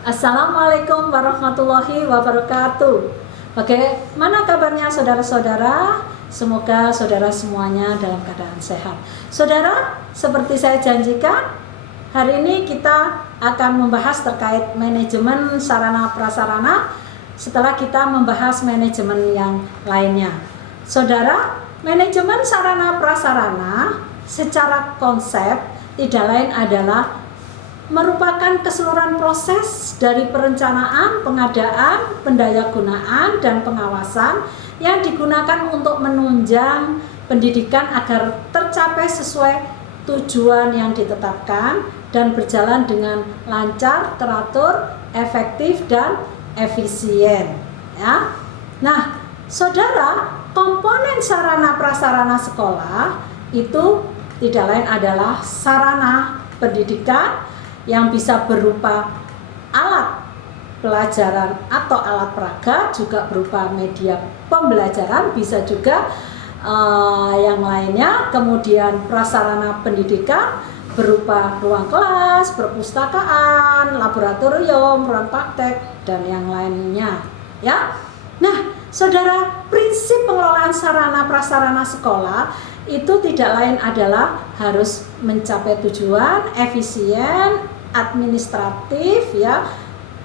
Assalamualaikum warahmatullahi wabarakatuh. Bagaimana kabarnya saudara-saudara? Semoga saudara semuanya dalam keadaan sehat. Saudara, seperti saya janjikan, hari ini kita akan membahas terkait manajemen sarana prasarana setelah kita membahas manajemen yang lainnya. Saudara, manajemen sarana prasarana secara konsep tidak lain adalah merupakan keseluruhan proses dari perencanaan, pengadaan, pendayagunaan, dan pengawasan yang digunakan untuk menunjang pendidikan agar tercapai sesuai tujuan yang ditetapkan dan berjalan dengan lancar, teratur, efektif, dan efisien. Ya. Nah, saudara, komponen sarana prasarana sekolah itu tidak lain adalah sarana pendidikan yang bisa berupa alat pelajaran atau alat peraga, juga berupa media pembelajaran, bisa juga yang lainnya. Kemudian prasarana pendidikan berupa ruang kelas, perpustakaan, laboratorium, ruang praktek, dan yang lainnya. Ya. Nah, saudara, prinsip pengelolaan sarana prasarana sekolah itu tidak lain adalah harus mencapai tujuan, efisien, administratif, ya,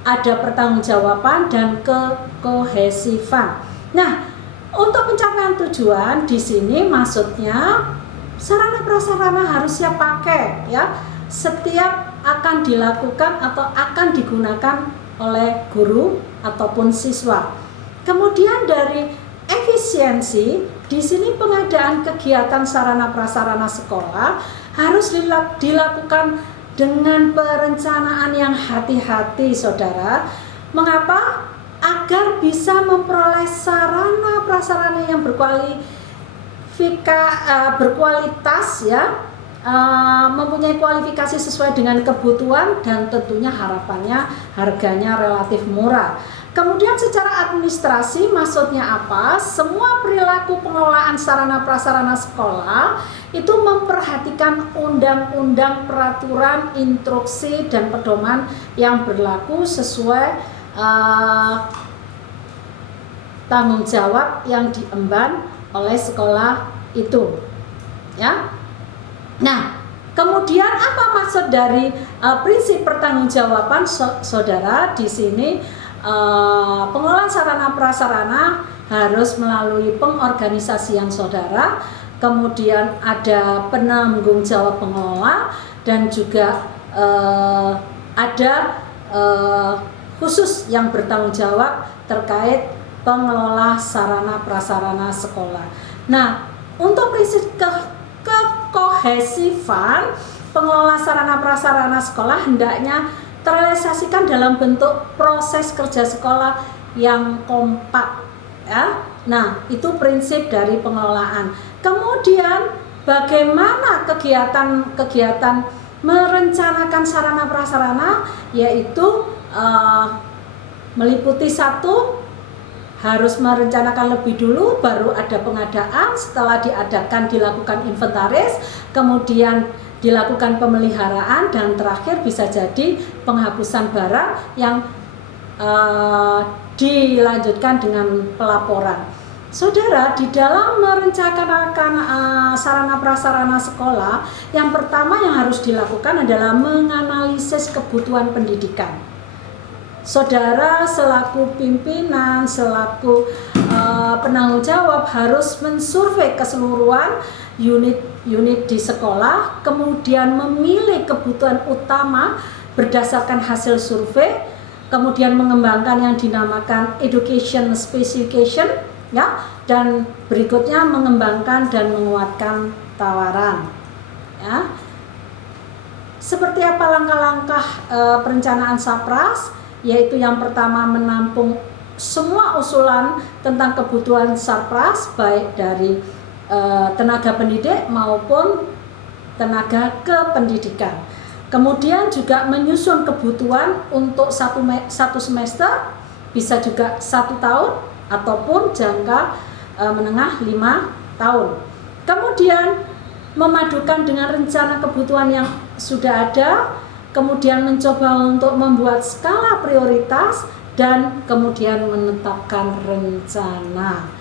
ada pertanggungjawaban dan kekohesifan. Nah, untuk pencapaian tujuan di sini maksudnya sarana prasarana harus siap pakai, ya, setiap akan dilakukan atau akan digunakan oleh guru ataupun siswa. Kemudian dari efisiensi, di sini pengadaan kegiatan sarana prasarana sekolah harus dilakukan dengan perencanaan yang hati-hati, saudara. Mengapa? Agar bisa memperoleh sarana prasarana yang berkualitas, ya, mempunyai kualifikasi sesuai dengan kebutuhan, dan tentunya harapannya harganya relatif murah. Kemudian secara administrasi maksudnya apa? Semua perilaku pengelolaan sarana prasarana sekolah itu memperhatikan undang-undang, peraturan, instruksi, dan pedoman yang berlaku sesuai tanggung jawab yang diemban oleh sekolah itu. Ya. Nah, kemudian apa maksud dari prinsip pertanggungjawaban, saudara? Di sini pengelolaan sarana prasarana harus melalui pengorganisasian saudara, kemudian ada penanggung jawab pengelola, dan juga ada khusus yang bertanggung jawab terkait pengelola sarana prasarana sekolah. Nah, untuk prinsip kekohesifan, pengelola sarana prasarana sekolah hendaknya terrealisasikan dalam bentuk proses kerja sekolah yang kompak, ya. Nah, itu prinsip dari pengelolaan. Kemudian bagaimana kegiatan merencanakan sarana prasarana, yaitu meliputi satu, harus merencanakan lebih dulu, baru ada pengadaan. Setelah diadakan dilakukan inventaris, kemudian dilakukan pemeliharaan, dan terakhir bisa jadi penghapusan barang yang dilanjutkan dengan pelaporan. Saudara, di dalam merencanakan sarana prasarana sekolah, yang pertama yang harus dilakukan adalah menganalisis kebutuhan pendidikan. Saudara selaku pimpinan, selaku penanggung jawab harus mensurvei keseluruhan unit di sekolah, kemudian memilih kebutuhan utama berdasarkan hasil survei, kemudian mengembangkan yang dinamakan education specification, ya, dan berikutnya mengembangkan dan menguatkan tawaran, ya. Seperti apa langkah-langkah perencanaan Sarpras? Yaitu yang pertama, menampung semua usulan tentang kebutuhan Sarpras, baik dari tenaga pendidik maupun tenaga kependidikan. Kemudian juga menyusun kebutuhan untuk satu semester, bisa juga 1 tahun, ataupun jangka menengah 5 tahun. Kemudian memadukan dengan rencana kebutuhan yang sudah ada, kemudian mencoba untuk membuat skala prioritas, dan kemudian menetapkan rencana.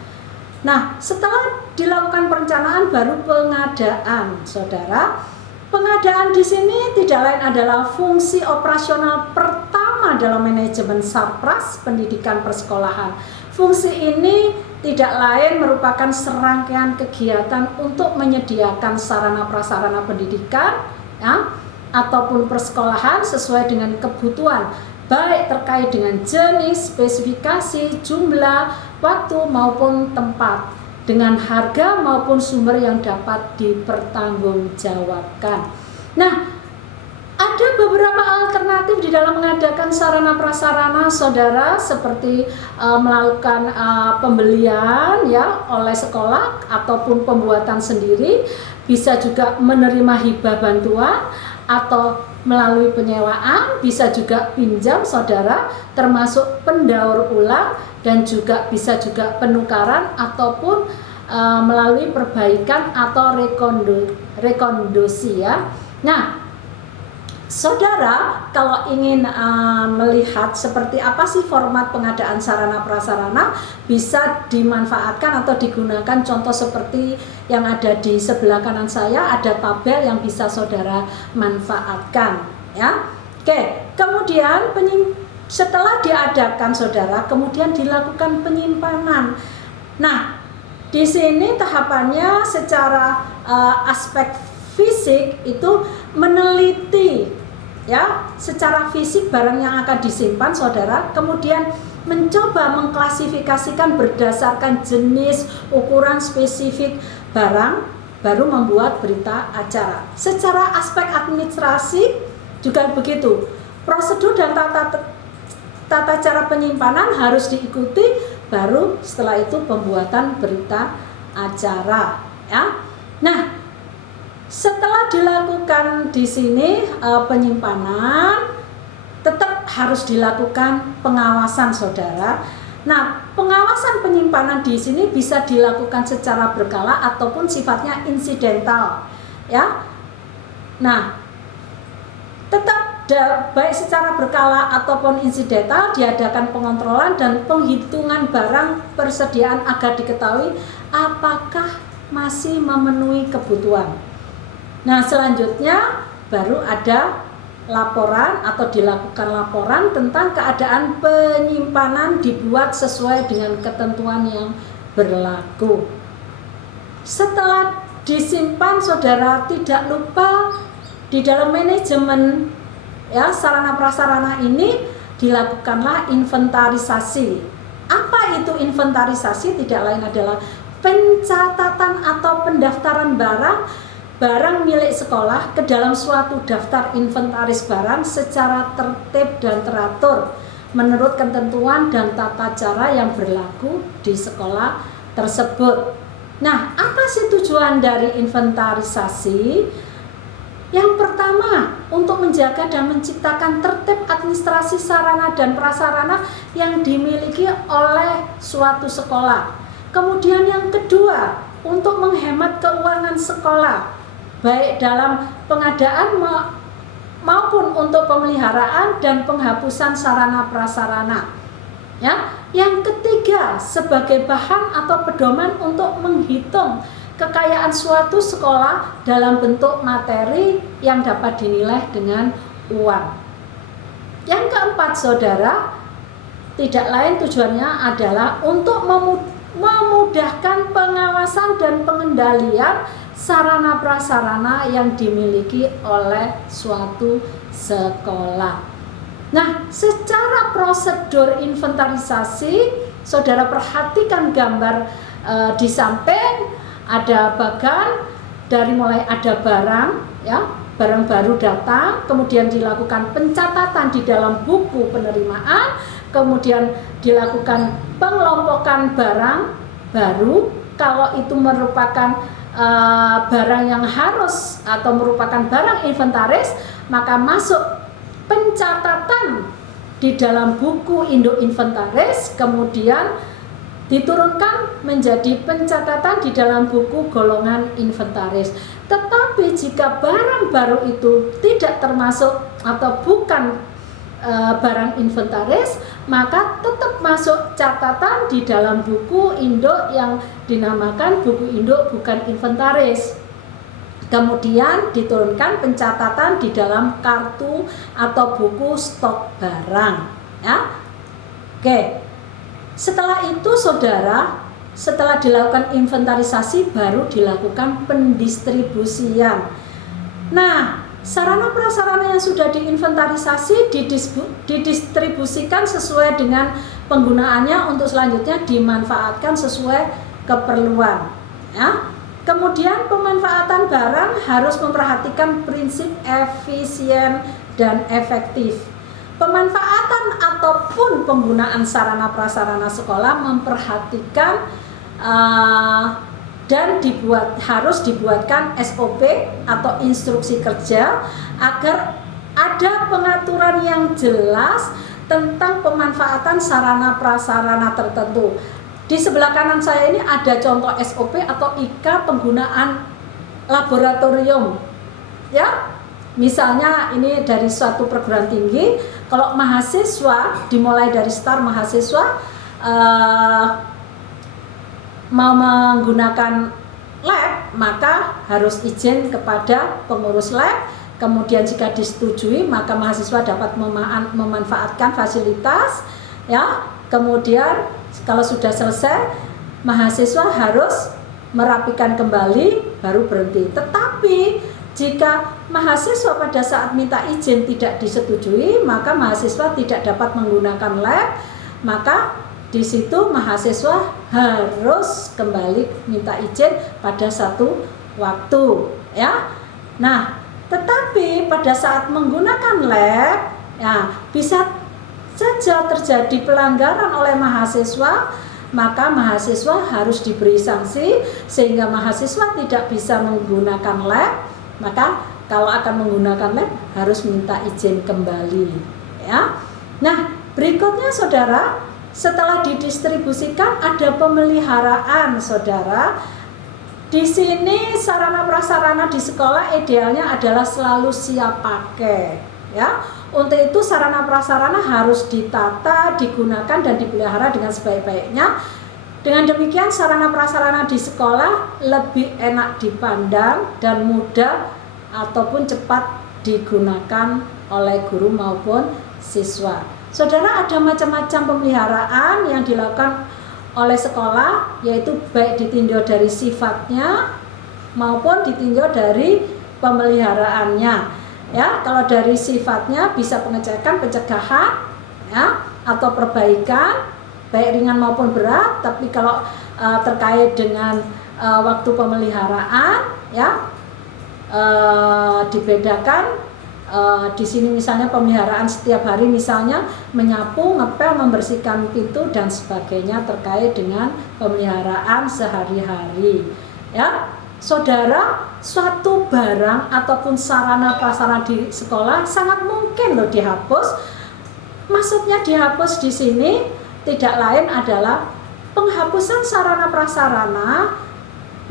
Nah, setelah dilakukan perencanaan baru pengadaan, saudara. Pengadaan di sini tidak lain adalah fungsi operasional pertama dalam manajemen SAPRAS pendidikan persekolahan. Fungsi ini tidak lain merupakan serangkaian kegiatan untuk menyediakan sarana prasarana pendidikan, ya, ataupun persekolahan sesuai dengan kebutuhan, baik terkait dengan jenis, spesifikasi, jumlah, waktu maupun tempat, dengan harga maupun sumber yang dapat dipertanggungjawabkan. Nah, ada beberapa alternatif di dalam mengadakan sarana prasarana, saudara, seperti melakukan pembelian ya oleh sekolah ataupun pembuatan sendiri, bisa juga menerima hibah bantuan atau melalui penyewaan, bisa juga pinjam, saudara, termasuk pendaur ulang, dan juga bisa juga penukaran ataupun melalui perbaikan atau rekondusi ya. Nah, saudara, kalau ingin melihat seperti apa sih format pengadaan sarana prasarana, bisa dimanfaatkan atau digunakan contoh seperti yang ada di sebelah kanan saya, ada tabel yang bisa saudara manfaatkan ya. Oke, kemudian setelah diadakan, saudara, kemudian dilakukan penyimpanan. Nah, di sini tahapannya secara aspek fisik itu meneliti ya secara fisik barang yang akan disimpan, saudara, kemudian mencoba mengklasifikasikan berdasarkan jenis, ukuran, spesifik barang, baru membuat berita acara. Secara aspek administrasi juga begitu, prosedur dan tata cara penyimpanan harus diikuti, baru setelah itu pembuatan berita acara ya. Nah, setelah dilakukan di sini penyimpanan, tetap harus dilakukan pengawasan, saudara. Nah, pengawasan penyimpanan di sini bisa dilakukan secara berkala ataupun sifatnya insidental ya. Nah, tetap baik secara berkala ataupun insidental diadakan pengontrolan dan penghitungan barang persediaan agar diketahui apakah masih memenuhi kebutuhan. Nah, selanjutnya baru ada laporan atau dilakukan laporan tentang keadaan penyimpanan dibuat sesuai dengan ketentuan yang berlaku. Setelah disimpan, saudara, tidak lupa di dalam manajemen ya sarana prasarana ini dilakukanlah inventarisasi. Apa itu inventarisasi? Tidak lain adalah pencatatan atau pendaftaran barang milik sekolah ke dalam suatu daftar inventaris barang secara tertib dan teratur menurut ketentuan dan tata cara yang berlaku di sekolah tersebut. Nah, apa sih tujuan dari inventarisasi? Yang pertama, untuk menjaga dan menciptakan tertib administrasi sarana dan prasarana yang dimiliki oleh suatu sekolah. Kemudian yang kedua, untuk menghemat keuangan sekolah, baik dalam pengadaan maupun untuk pemeliharaan dan penghapusan sarana prasarana. Ya, yang ketiga, sebagai bahan atau pedoman untuk menghitung kekayaan suatu sekolah dalam bentuk materi yang dapat dinilai dengan uang. Yang keempat, saudara, tidak lain tujuannya adalah untuk memudahkan pengawasan dan pengendalian sarana prasarana yang dimiliki oleh suatu sekolah. Nah, secara prosedur inventarisasi, saudara perhatikan gambar di samping. Ada bagan, dari mulai ada barang ya, barang baru datang, kemudian dilakukan pencatatan di dalam buku penerimaan, kemudian dilakukan pengelompokan barang baru. Kalau itu merupakan barang yang harus atau merupakan barang inventaris, maka masuk pencatatan di dalam buku induk inventaris, kemudian diturunkan menjadi pencatatan di dalam buku golongan inventaris. Tetapi jika barang baru itu tidak termasuk atau bukan barang inventaris, maka tetap masuk catatan di dalam buku induk yang dinamakan buku induk bukan inventaris. Kemudian diturunkan pencatatan di dalam kartu atau buku stok barang, ya. Oke. Setelah itu saudara, setelah dilakukan inventarisasi baru dilakukan pendistribusian. Nah, sarana prasarana yang sudah diinventarisasi didistribusikan sesuai dengan penggunaannya untuk selanjutnya dimanfaatkan sesuai keperluan, ya. Kemudian pemanfaatan barang harus memperhatikan prinsip efisien dan efektif. Pemanfaatan ataupun penggunaan sarana prasarana sekolah memperhatikan dan harus dibuatkan SOP atau instruksi kerja agar ada pengaturan yang jelas tentang pemanfaatan sarana prasarana tertentu. Di sebelah kanan saya ini ada contoh SOP atau IK penggunaan laboratorium, ya. Misalnya ini dari suatu perguruan tinggi, kalau mahasiswa dimulai dari start mahasiswa mau menggunakan lab, maka harus izin kepada pengurus lab. Kemudian jika disetujui, maka mahasiswa dapat memanfaatkan fasilitas, ya. Kemudian kalau sudah selesai, mahasiswa harus merapikan kembali baru berhenti. Tetapi jika mahasiswa pada saat minta izin tidak disetujui, maka mahasiswa tidak dapat menggunakan lab, maka di situ mahasiswa harus kembali minta izin pada satu waktu, ya. Nah, tetapi pada saat menggunakan lab, ya, bisa saja terjadi pelanggaran oleh mahasiswa, maka mahasiswa harus diberi sanksi sehingga mahasiswa tidak bisa menggunakan lab. Maka kalau akan menggunakan lab harus minta izin kembali, ya. Nah, berikutnya saudara, setelah didistribusikan ada pemeliharaan, saudara. Di sini sarana prasarana di sekolah idealnya adalah selalu siap pakai, ya. Untuk itu sarana prasarana harus ditata, digunakan dan dipelihara dengan sebaik-baiknya. Dengan demikian sarana prasarana di sekolah lebih enak dipandang dan mudah ataupun cepat digunakan oleh guru maupun siswa. Saudara, ada macam-macam pemeliharaan yang dilakukan oleh sekolah, yaitu baik ditinjau dari sifatnya maupun ditinjau dari pemeliharaannya. Ya, kalau dari sifatnya bisa pengecekan, pencegahan, ya, atau perbaikan baik ringan maupun berat. Tapi kalau terkait dengan waktu pemeliharaan, ya, dibedakan. Di sini misalnya pemeliharaan setiap hari, misalnya menyapu, ngepel, membersihkan pintu dan sebagainya terkait dengan pemeliharaan sehari-hari, ya. Saudara, suatu barang ataupun sarana prasarana di sekolah sangat mungkin loh dihapus. Maksudnya dihapus di sini tidak lain adalah penghapusan sarana prasarana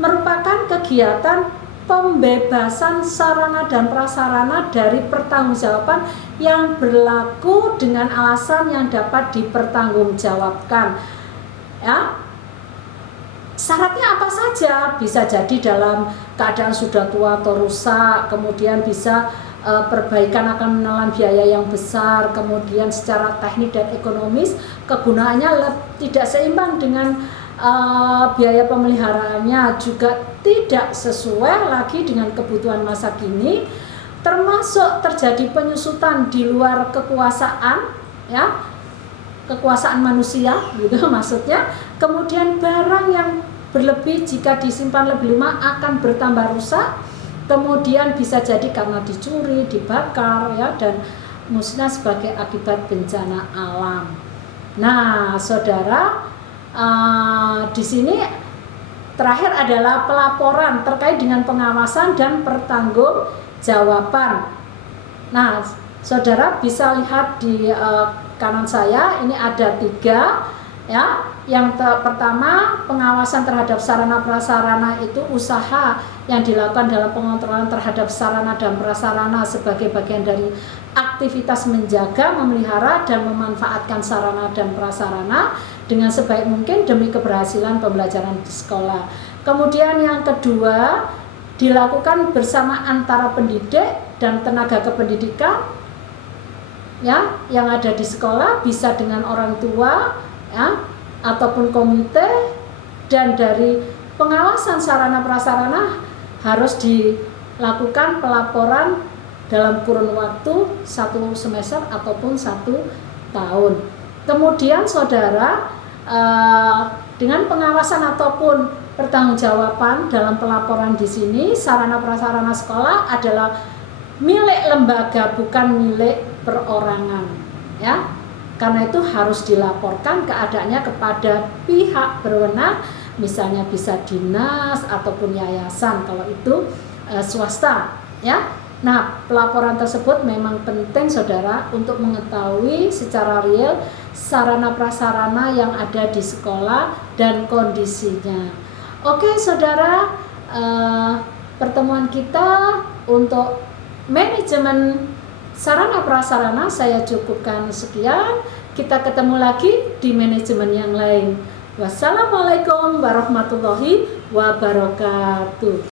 merupakan kegiatan pembebasan sarana dan prasarana dari pertanggungjawaban yang berlaku dengan alasan yang dapat dipertanggungjawabkan, ya. Syaratnya apa saja? Bisa jadi dalam keadaan sudah tua atau rusak, kemudian bisa perbaikan akan menelan biaya yang besar, kemudian secara teknik dan ekonomis kegunaannya tidak seimbang dengan biaya pemeliharaannya, juga tidak sesuai lagi dengan kebutuhan masa kini, termasuk terjadi penyusutan di luar kekuasaan, ya, kekuasaan manusia gitu maksudnya. Kemudian barang yang berlebih jika disimpan lebih lama akan bertambah rusak, kemudian bisa jadi karena dicuri, dibakar, ya, dan musnah sebagai akibat bencana alam. Nah, saudara, di sini terakhir adalah pelaporan terkait dengan pengawasan dan pertanggungjawaban. Nah, saudara bisa lihat di kanan saya ini ada 3, Ya, pertama, pengawasan terhadap sarana prasarana itu usaha yang dilakukan dalam pengontrolan terhadap sarana dan prasarana sebagai bagian dari aktivitas menjaga, memelihara, dan memanfaatkan sarana dan prasarana dengan sebaik mungkin demi keberhasilan pembelajaran di sekolah. Kemudian yang kedua, dilakukan bersama antara pendidik dan tenaga kependidikan ya yang ada di sekolah, bisa dengan orang tua ya, ataupun komite, dan dari pengawasan sarana prasarana harus dilakukan pelaporan dalam kurun waktu 1 semester ataupun 1 tahun. Kemudian saudara, dengan pengawasan ataupun pertanggungjawaban dalam pelaporan di sini, sarana prasarana sekolah adalah milik lembaga, bukan milik perorangan ya. Karena itu harus dilaporkan keadaannya kepada pihak berwenang, misalnya bisa dinas ataupun yayasan kalau itu swasta ya. Nah, pelaporan tersebut memang penting saudara untuk mengetahui secara real sarana prasarana yang ada di sekolah dan kondisinya. Oke saudara, pertemuan kita untuk manajemen sarana prasarana saya cukupkan sekian. Kita ketemu lagi di manajemen yang lain. Wassalamualaikum warahmatullahi wabarakatuh.